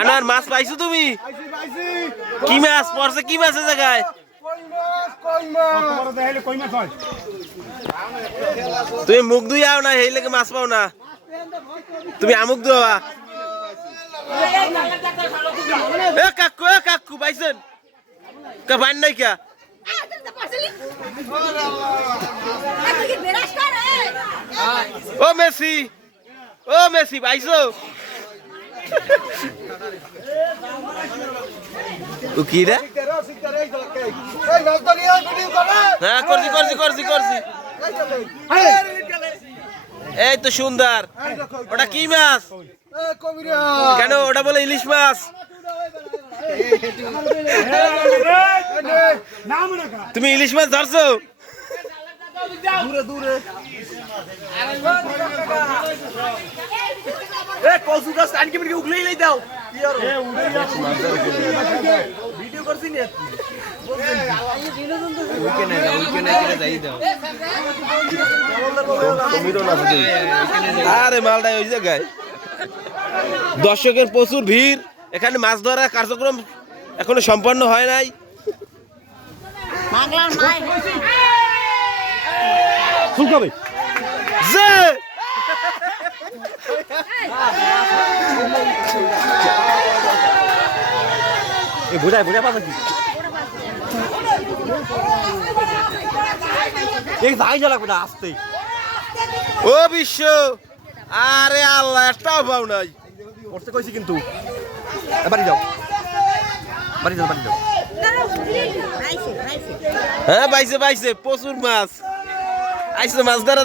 আনার মাছ পাইছো তুমি? কি মাছ পড়ছে? কি মাছের জায়গায়? তুমি মুখ ধুই আও না, এই লেগে মাছ পাও না। তুমি আমুক ধোয়া। এ কাকু পাইছেন? কা বান নাই কা? ও মেসি পাইছো? ও কি রে? হ্যাঁ করছি। এই তো সুন্দর। ওটা কি মাছ? কেন ওটা বলে ইলিশ মাছ? তুমি ইলিশ মাছ ধরছো? দূরে কচু গাছ আনকি মিনকি উগলেই লাই দাও। ভিডিও করছি নি আরে মালটাই ওই জায়গায় দর্শকের প্রচুর ভিড়। এখানে মাছ ধরার কার্যক্রম এখনো সম্পন্ন হয় নাই। ফুলকপি যে বুঝায় পাবে কি এই যাই লাগবে না আসতে। ও বিশ্ব, আরে আল্লাহ একটাও পাও নাই। করতে কইছি কিন্তু বাড়ি যাও। হ্যাঁ পাইছে প্রচুর মাছ আইছে, মাছ ধরা।